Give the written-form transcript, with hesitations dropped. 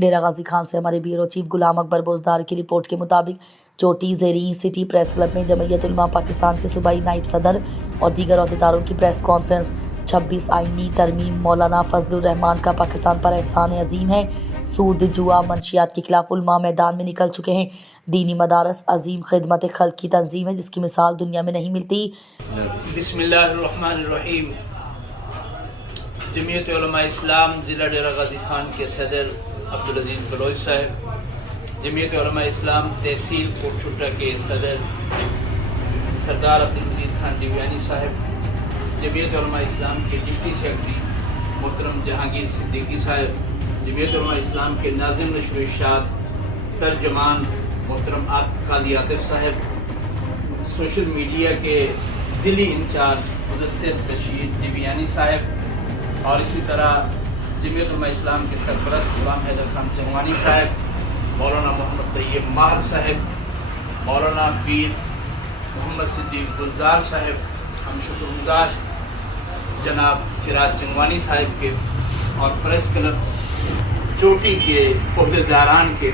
ڈیرہ غازی خان سے ہمارے bureau chief Ghulam اکبر بوزدار کی رپورٹ کے مطابق چوٹی زیریں سٹی پریس کلب میں جمعیت علماء پاکستان کے صوبائی نائب صدر اور دیگر عہدیداروں کی پریس کانفرنس 26 آئینی ترمیم مولانا فضل الرحمان کا پاکستان پر احسان عظیم ہے، سود جوا منشیات کے خلاف علماء میدان میں نکل چکے ہیں، دینی مدارس عظیم خدمت خلق کی تنظیم ہے جس کی مثال دنیا میں نہیں ملتی۔ بسم اللہ الرحمن الرحیم۔ جمعیت علماء اسلام ضلع ڈیرہ غازی خان کے صدر عبدالعزیز بلوچ صاحب، جمعیت علماء اسلام تحصیل کوٹ چھٹا کے صدر سردار عبدالمجید خان دیویانی صاحب، جمعیت علماء اسلام کے ڈپٹی سیکرٹری محترم جہانگیر صدیقی صاحب، جمعیت علماء اسلام کے ناظم نشر و ارشاد ترجمان محترم قاضی عاطف صاحب، سوشل میڈیا کے ضلعی انچارج مدثر بشیر دیویانی صاحب، اور اسی طرح جمعیت علماء اسلام کے سرپرست غلام حیدر خان چنوانی صاحب، مولانا محمد طیب ماہر صاحب، مولانا پیر محمد صدیق گلزار صاحب، ہم شکر گزار جناب سراج چنوانی صاحب کے اور پریس کلب چوٹی کے عہدیداران کے